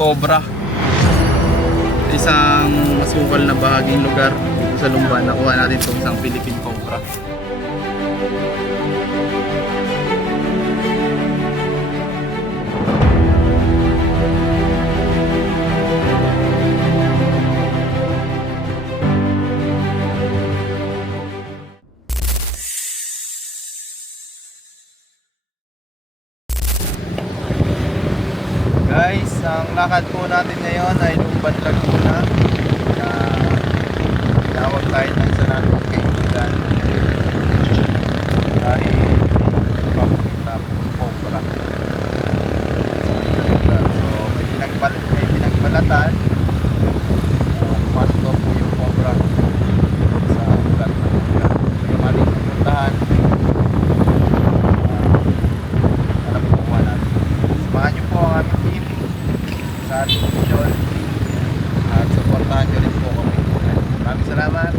cobra. Isang masukal na bahaging lugar dito sa Lumban. Nakuha natin itong isang Philippine cobra. Guys, ang lakad po natin ngayon ay Lumban, Laguna. Tawag tayo ng isa natin kaibigan dahil papakita po ng cobra. So may pinagbalatan, pasok po yung cobra sa lugar na lugar. Yung ating pupuntahan, alam po kuha natin. Samahan nyo po ang aming team sa ating mission at supportahan nyo rin po kami. Maraming salamat.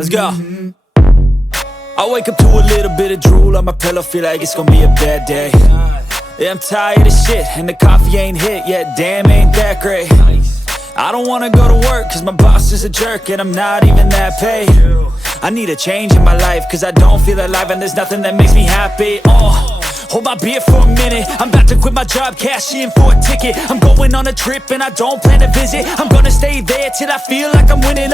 Let's go. I wake up to a little bit of drool on my pillow, feel like it's gonna be a bad day. Yeah, I'm tired of shit, and the coffee ain't hit yet, damn ain't that great. I don't wanna go to work, cause my boss is a jerk, and I'm not even that paid. I need a change in my life, cause I don't feel alive, and there's nothing that makes me happy. Hold my beer for a minute, I'm about to quit my job, cash in for a ticket. I'm going on a trip and I don't plan to visit. I'm gonna stay there till I feel like I'm winning,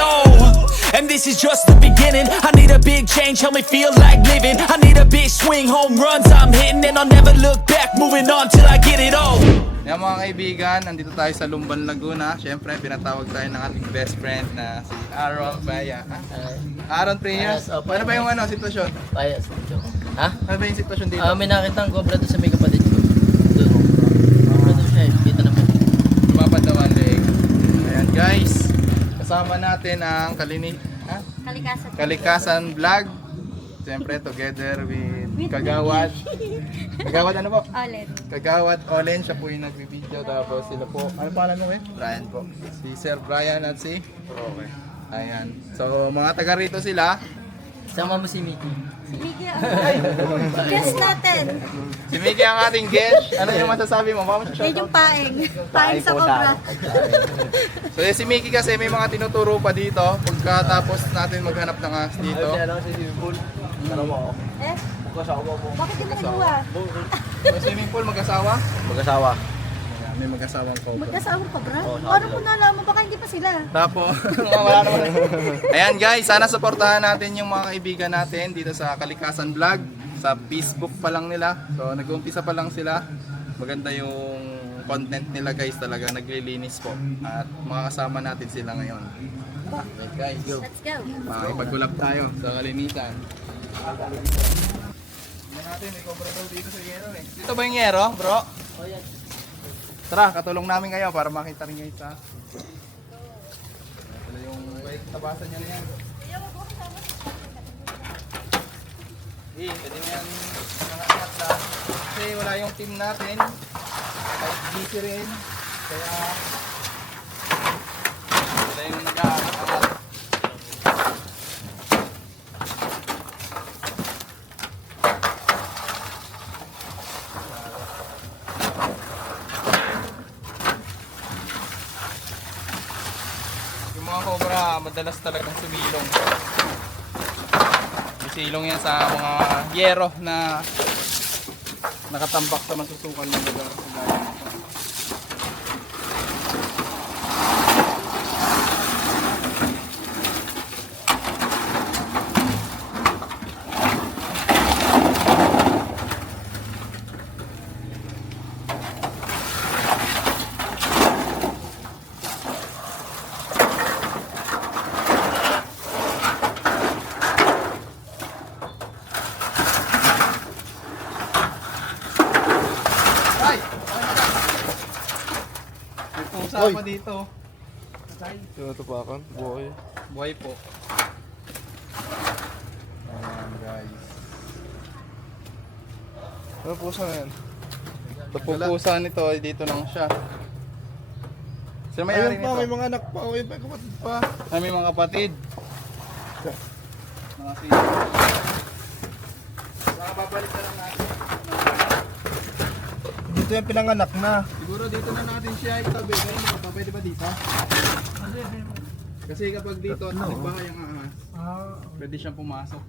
and this is just the beginning. I need a big change, help me feel like living. I need a big swing, home runs I'm hitting, and I'll never look back, moving on till I get it all. Yan mga kaibigan, nandito tayo sa Lumban, Laguna. Siyempre, pinatawag tayo ng ating best friend na si Aaron Baya. Aaron Prias. Ano ba yung sitwasyon? Payas dito. Ha? Ano ba yung sitwasyon dito? May nakita ang cobra doon sa may kapatid ko. Doon. Cobra doon siya, kita naman. Mapadawan leg. Ayan guys, kasama natin ang Kalikasan Vlog. Siyempre, together with Kagawad. Kagawad ano po? Olen. Kagawad Olen, siya po yung nagbibideo. Tapos sila po, ano pangalan mo eh? Brian po. Si Sir Brian at si? Okay. Ayan. So, mga taga rito sila. Sama mo si Mickey. Si Miggy ang guest natin. Si Mickey ang ating guest. Ano yung masasabi mo? Yan yung paeng. Paeng sa cobra. So, si Mickey kasi may mga tinuturo pa dito. Pagkatapos natin maghanap ng ahas dito. Eh? Bakit yung nagagawa? May swimming pool, mag-asawa? Mag-asawa. Ayan, may mag-asawang cobra. Mag-asawang cobra? Paano ko nalaman? Baka hindi pa sila. Tapos, wala naman. Ayan guys, sana supportahan natin yung mga kaibigan natin dito sa Kalikasan Vlog. Sa Facebook pa lang nila. So, nag-uumpisa pa lang sila. Maganda yung content nila guys, talaga naglilinis po. At makakasama natin sila ngayon. Okay guys, go. Let's go. Makikipag-collab tayo sa kalinisan. Tingnan natin, may cobra daw dito sa yero eh. Dito ba yung yero, bro? Oh, yan. Tara, katulong namin kayo para makita rin kayo sa... Ito yung tabasan niya na yan. Pwede mo yan nangat na. Kasi wala yung team natin. Kahit busy rin. Kaya... Wala yung nag-aangat. Mga cobra madalas talagang sumilong. Silong yan sa mga yero na nakatambak sa masusukal na lugar. Pusa pa dito. Tinutupakan, buhay. Buhay po. Ayan guys. Ano pusa na yan? Pupusa nito ay dito lang siya. Sino may-ari Ayun pa, nito? may mga anak pa, may kapatid pa. Ay, may mga kapatid. Mga sino. Saka babalik na lang natin. Dito yung pinanganak na. Siguro dito na natin siya itabi. Kaya pwede ba dito? Kasi kapag dito at nagbahay ang ahas, pwede siyang pumasok.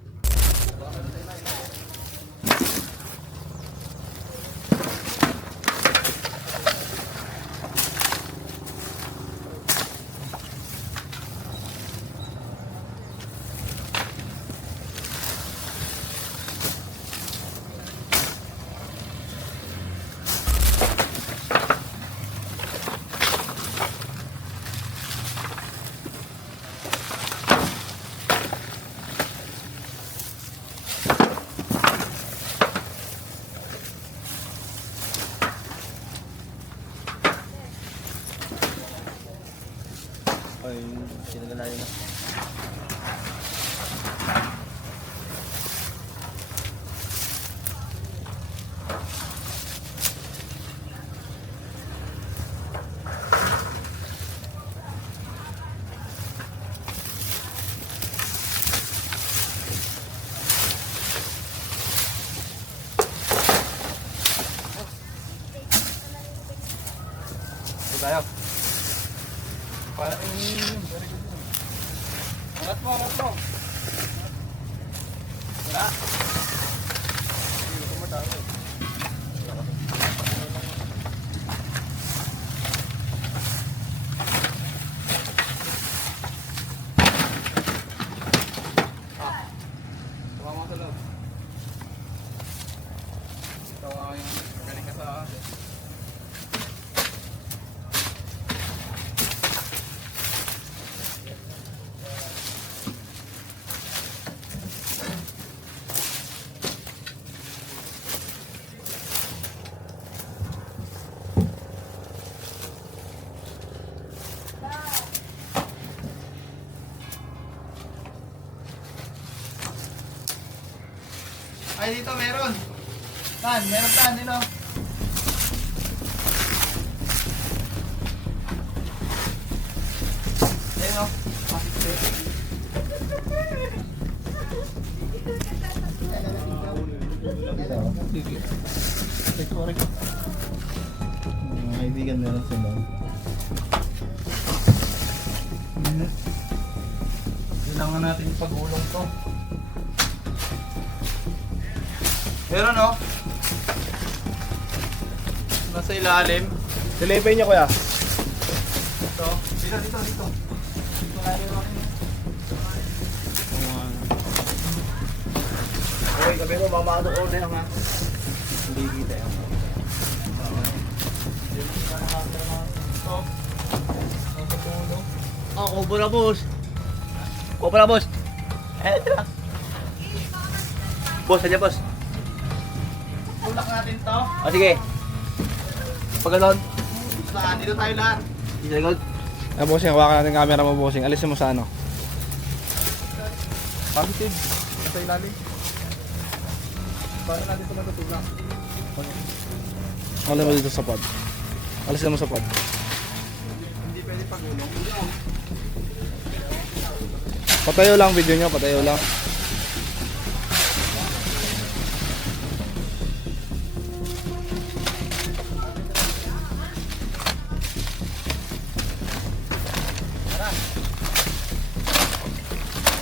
Ay, sinagalayan na. Ito tayo. Parang very good. Arat mo, arat mo. Wala. Hindi ko matawag. Tuwa mo sa loob. Tawa yung galing ka sa akin. Ay, dito meron. Tan, meron tan, dito. Ayun o. Mga kaibigan meron sila. Kailangan natin ipagulong to. Meron o. Nasa ilalim. Silipin niyo kuya. Dito. Dito. Okay, kami mo mamado ko na ha. Hindi kita yan. Oh, kubo na boss. Kubo na boss. Ito na. Boss, aja boss. Tulak natin to. O sige. Pag ganon. Saan? Dito tayo lahat. Dito na gold. Ah, bossing, hawakan natin yung camera mo, bossing. Alisin mo sa ano. Positive. Nasa ilalim. Paano natin ito matutulak? Alisin mo dito sa pod. Alisin mo sa pod. Hindi pwede pagulong. Patayo lang video nyo, patayo lang.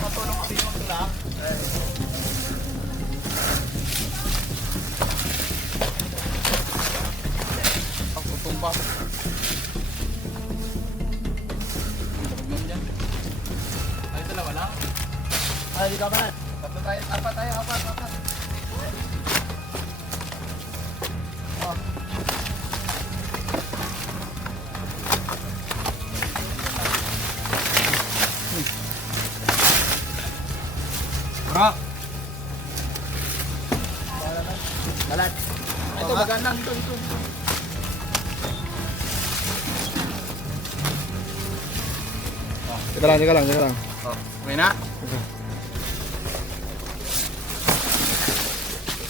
Matulong kasi yung tulak. Pagtutumba. Ay, dalawa lang. Ay, di ka ba na? Tatlo tayo. Apat tayo. Apat. Bro. Balat. Ito, magandang dito. Teka lang. Oh, okay na?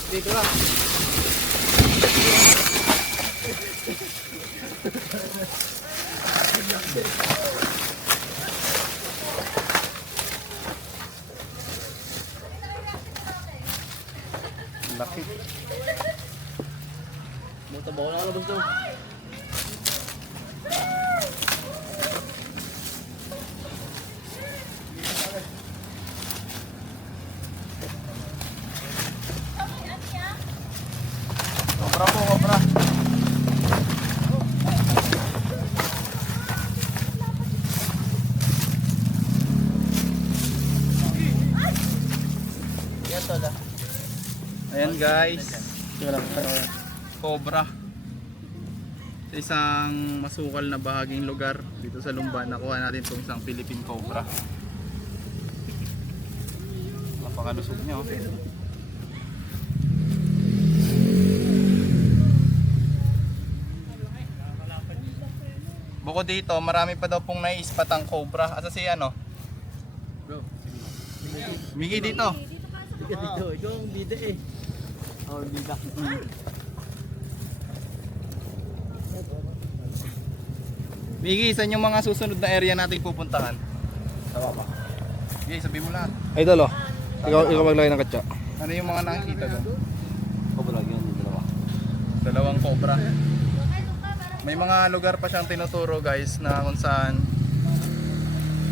Dito lang. Laki. Buta ba? Wala ka labas daw. Cobra po, cobra. Yan to da. Ayan guys, Sige lang. cobra. Sa isang masukal na bahaging lugar dito sa Lumban, nakuha natin itong isang Philippine cobra. Napakalusog niya, oh. Bukod dito, marami pa daw pong naiispatang cobra. Asa si ano? Migi dito. Dito, ikaw ang bida eh. Oh, bida. Migi, saan yung mga susunod na area natin pupuntahan? Tawa pa. Migi, sabi mo lahat. Idol oh. Ikaw maglagay ng katsa. Ano yung mga nakikita doon? Cobra yun, dalawa. Dalawang cobra. May mga lugar pa siyang tinuturo guys na kung saan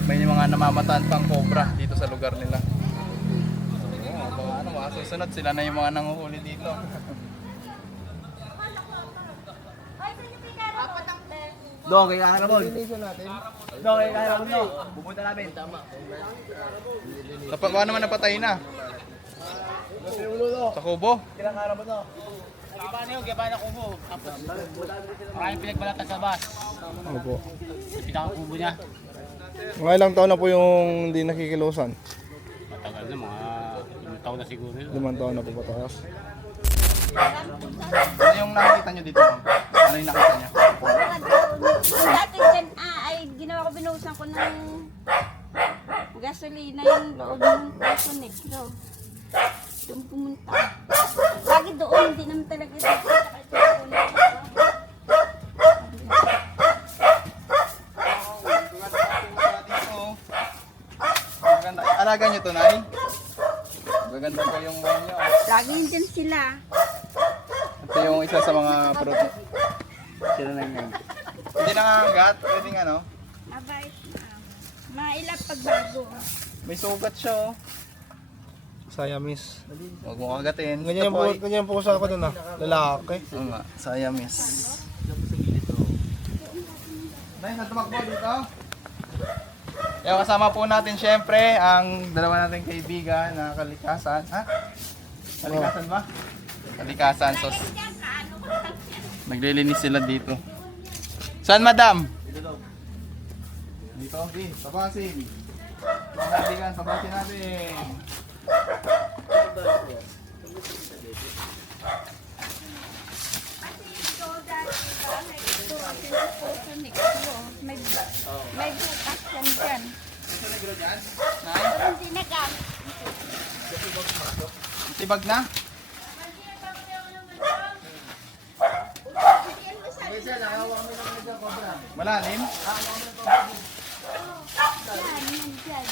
may mga namamataan pang cobra dito sa lugar nila. Ano, mga susunod sila na yung mga nanguhuli dito. Dong, kaya Haramon. Dong, kaya Haramon no. Pupunta namin. Sa pagkawa naman napatay na. Sa kubo. Kailang Haramon no. Paano yung gabana ko mo? Maraming pinagbalatan sa bus. Opo. Pinakakubo niya. Mga ilang taon na po yung hindi nakikilusan? Matagal na, mga 5 taon na siguro yun. 5 taon na po pataas. Ano yung nakikita nyo dito? Ma'am? Ano yung nakita niya? Dati dyan, ay ginawa ko, binuhusan ko ng gasolina yung loob ng person eh. Doon pumunta. Lagi doon, hindi naman talaga dito. Maganda. Alaga nyo to, Nay? Maganda po yung buhay nyo. Lagi dyan sila. Ito yung isa sa mga fruit. Sila na yun. Hindi nangangagat. Pwedeng ano. Mabait na. Mailap pagbago. May sugat siya, oh. Siamese. Huwag mo kagatin. Ganyan Ito po, ay- ganyan po sa ako dun ah. Lalaki. Oo nga, Siamese. Dahil sa tumakbo dito. Yung kasama po natin syempre ang dalawa nating kaibigan na kalikasan. Ha? Kalikasan ba? Kalikasan. So, naglilinis sila dito. Saan, madam? Dito. Di, tabasin. Mga kaibigan, tabasin natin. May bukas yan dyan. Hindi nagam. Tibag na? Malalim? Yan, yan dyan.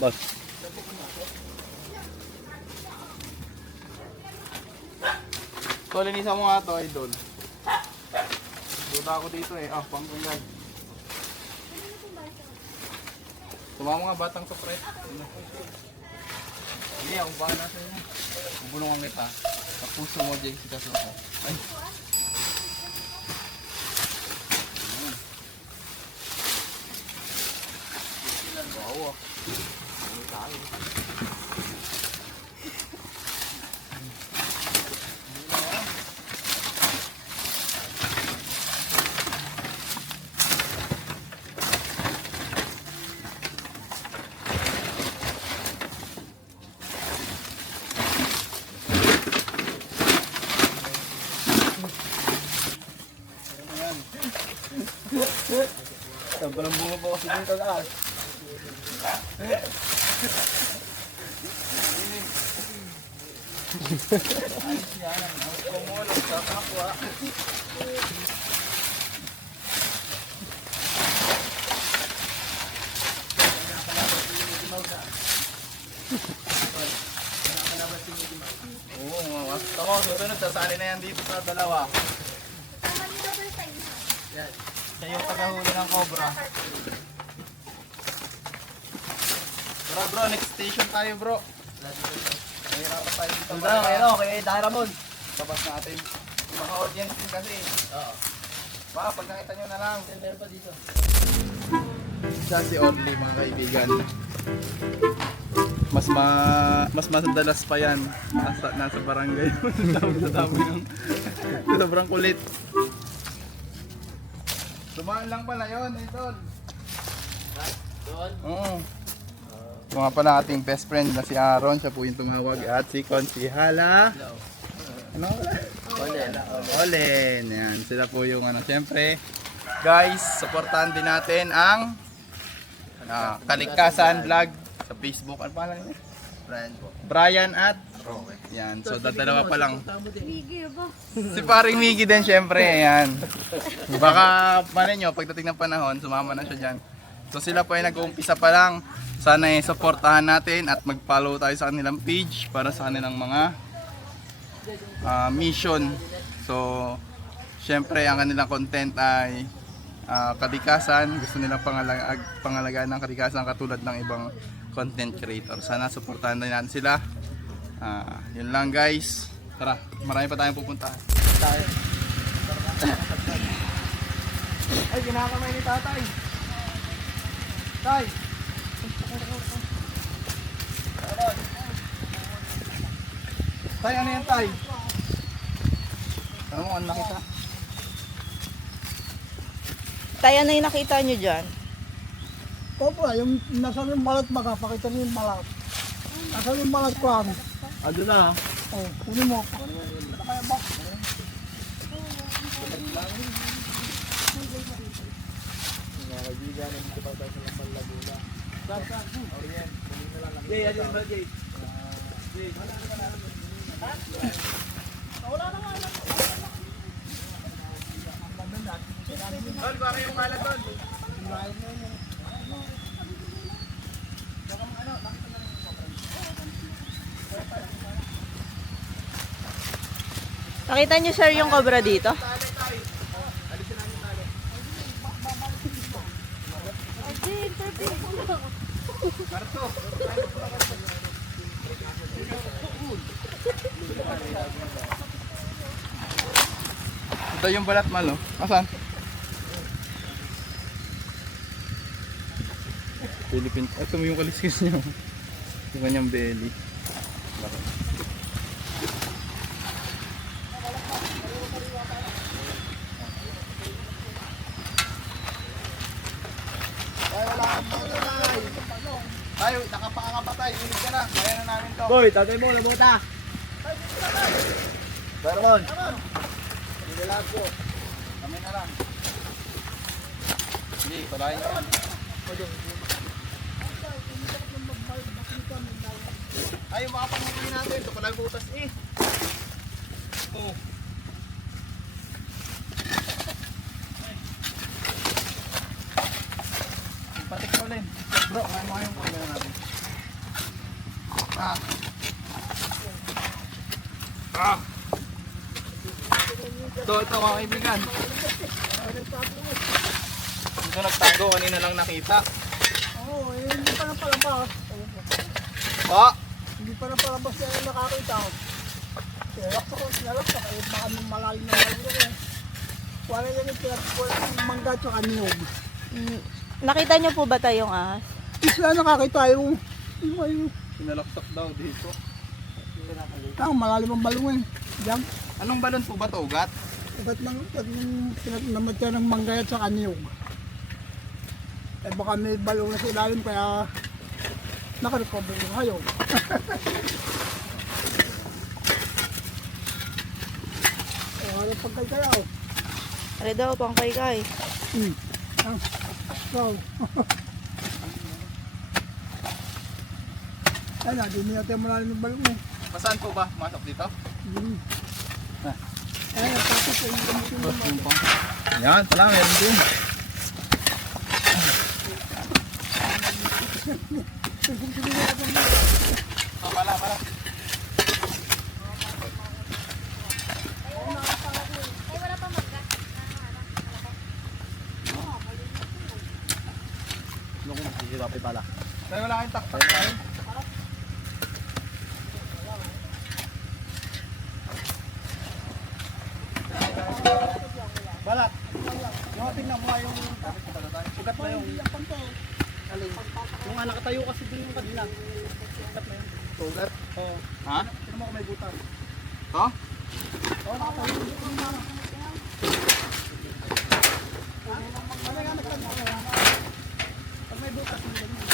Boss. So, linisan mo nga ito, idol. Duda ako dito eh. Ah, pangkunggan. Tumama nga batang to, pre. Hindi, ako ba natin niya. Bubulungan kita. Sa puso mo, Jessica Soto. Ay. Wow. Walang bunga po kasi dito lahat. Pumulong sa kapwa. Oo, mga ako, susunod, sasali na yan dito sa dalawa. Yan. Siya yung tagahuli ng cobra. Bro, next station tayo bro. Mahirapan tayo dito. Punta na kayo, kay Taramon. Tapos natin. Yung mga audience din kasi. Oo. Baka pag nakita nyo na lang. Meron pa dito. Siya si Orly mga kaibigan. Mas madalas pa yan. Nasa barangay. Sa dami ng sobrang kulit. Dumaan lang pala yun, idol. Doon. Oo. Mga pala ating best friend na si Aaron, siya po yung tumawag at si Hala. Ano? Olen. Yan, sila po yung ano. Siyempre, guys, supportahan din natin ang Kalikasan Vlog sa Facebook. Ano pala yun? Brian at yan, so dalawa pa lang. Bigay ba? Si paring Miggy din syempre, ayan. Baka paano nyo, pagdating ng panahon, sumama na siya dyan. So sila po ay nag-uumpisa pa lang. Sana ay supportahan natin at mag-follow tayo sa kanilang page para sa kanilang mga mission. So, syempre ang kanilang content ay kalikasan. Gusto nilang pangalagaan ng kalikasan katulad ng ibang content creator. Sana supportahan din natin sila. Yun lang guys. Tara, marami pa tayong pupuntahan. Ay, kinakamay ni tatay. Tay! Tay, ano yan tay? Ano mo, ang nakita? Tay, ano yung nakita nyo dyan? Opo, yung nasa yung balat baga, pakita niyo yung balat. Nasa yung balat ko ang. Ando na. Oh, kunin mo. Kaya ba? Jay, ano ba Jay? Tol, baka yung malat tol. Nakita nyo sir yung cobra dito? Ito yung balat malo. Asan? Philippine. Ito yung kaliskis niya. Yung kanyang belly. Tayo, nakapakapatay. Inig ka na. Kaya na namin to. Boy, tatay mo, labota. Taramon. Kami na lang. Hindi, palahin nyo. Ay, yung mga pangmuli natin. Ito pala butas eh. Oh. Patik ko ulit. Bro, kaya mo kayong pangmuli natin. Ito mga kaibigan. Ito nagtago, kanina lang nakita. Oo, hindi pa na palabas. Hindi pa na palabas na yung nakakita. Sinalaksak. Eh, baka malalim na malalim. Wala yan yung pinagkukulang ng mangga at saka niyog. Nakita nyo po ba tayong ahas? Isla nakakita yung Sinalaksak daw dito. malalim ang balong eh. Diyan. Anong balon po ba to? Ugat? Ba't namatya ng mangga at saka niyog. Eh baka may balong na sa ilalim kaya nakarecover yung hayog. Ano pagkakayaw? Ano daw, pang kay-kay? Ah. So, ay na, di niya tayo malalim ng balong eh. Masaan po ba? Masok dito? Ay, tapos yung gamitin mo. Yan, pala, meron din. Pala. Hirapin pala. Tayo wala kayong taktak tayo. Balat. Yung tingnan mo nga yung sugat na yung alin. Yung anak tayo kasi din yung kanina. Sugat na yun. Sugat? Oo. Ha? Tignan mo kung may butas. To? Oo, nakatayo. Pag may butas, hindi ganyan.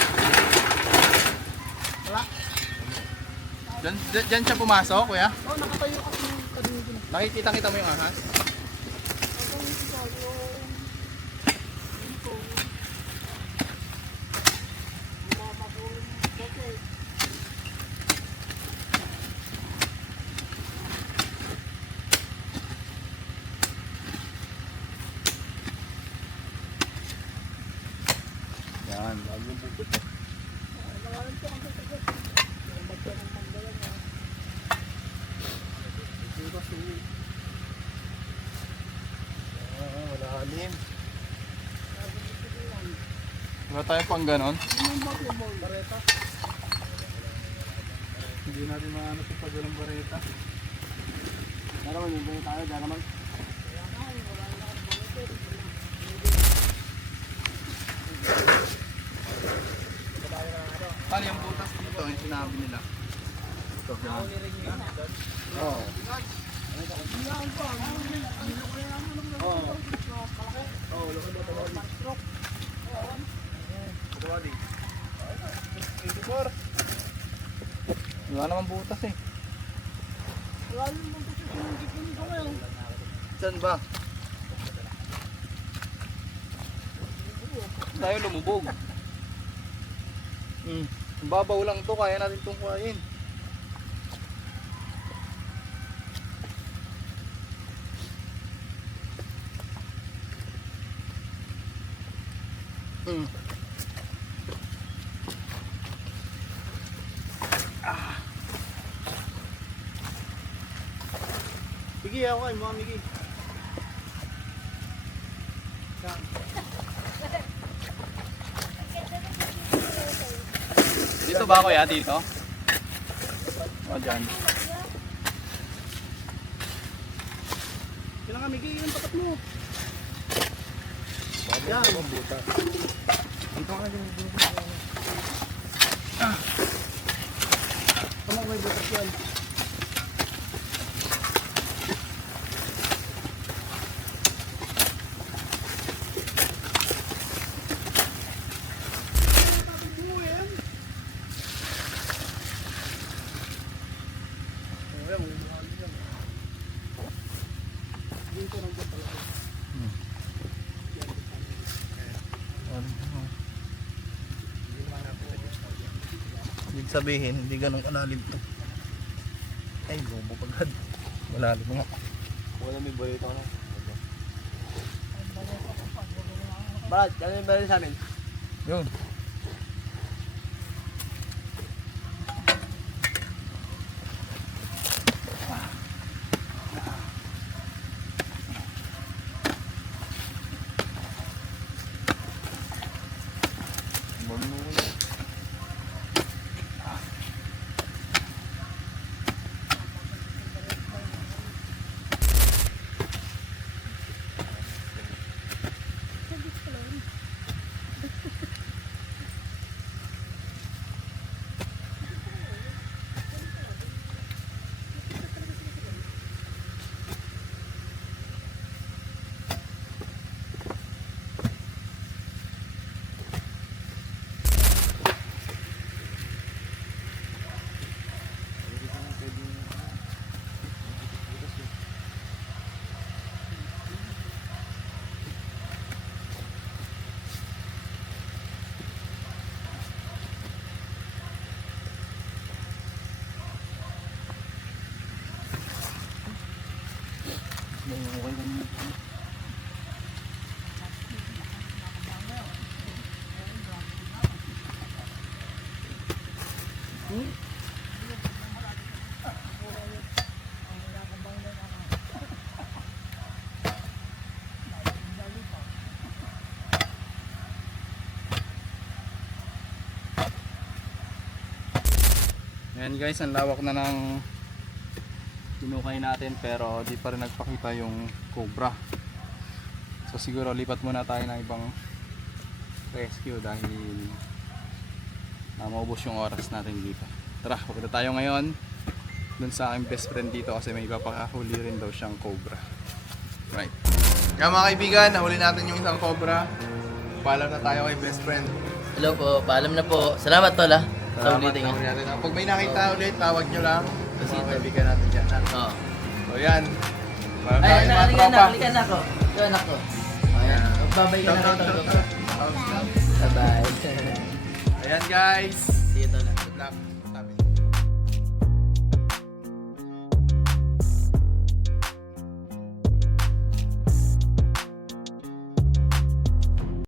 Diyan siya pumasok, kuya? Oo, nakatayo kasi yung kanina. Nakikita mo yung ahas? Yan, bagong bukod. Malalim. Wala tayo pang ganon. Hindi natin maano sa pag walang bareta. Daraman yung buhay tayo, daraman. Paano yung butas dito? Yung sinabi nila. Ito, yan. Oo. Wala naman butas eh. Saan ba? Tayo lumubog. Babaw lang to, kaya natin itong kuhain. Migi, ako kayo mga Migi. Dito ba ako ya? Dito? O dyan. Kailangan Migi, yung tapat mo. Yan. Dito ka din. Tama may butas yan. Ibig sabihin, hindi ganun kalalim to. Ay, lobo pagad. Malalim nga. Wala may boy ito na. Balat, ano yung balat sa amin? Yun. Ayan guys, ang lawak na ng tinukay natin pero di pa rin nagpakita yung cobra. So siguro lipat muna tayo ng ibang rescue dahil maubos yung oras natin dito. Tara, pupunta tayo ngayon dun sa aking best friend dito kasi may ipapakahuli rin daw siyang cobra. Right. Kaya mga kaibigan, nahuli natin yung isang cobra. Paalam na tayo kay best friend. Hello po, paalam na po. Salamat tol ah. Sa Salamat, ulitin nahuli natin. Pag may nakita ulit, tawag nyo lang. Kasi mga kaibigan natin dyan. Oo. So yan. Meron Ay, tayong mga tropa. nalikan na ako. Ito anak ko. Ayan. Magbabay ka na Shout out, rin shout tol. out. Bye-bye. Ayan guys. See you tol ah. Good luck.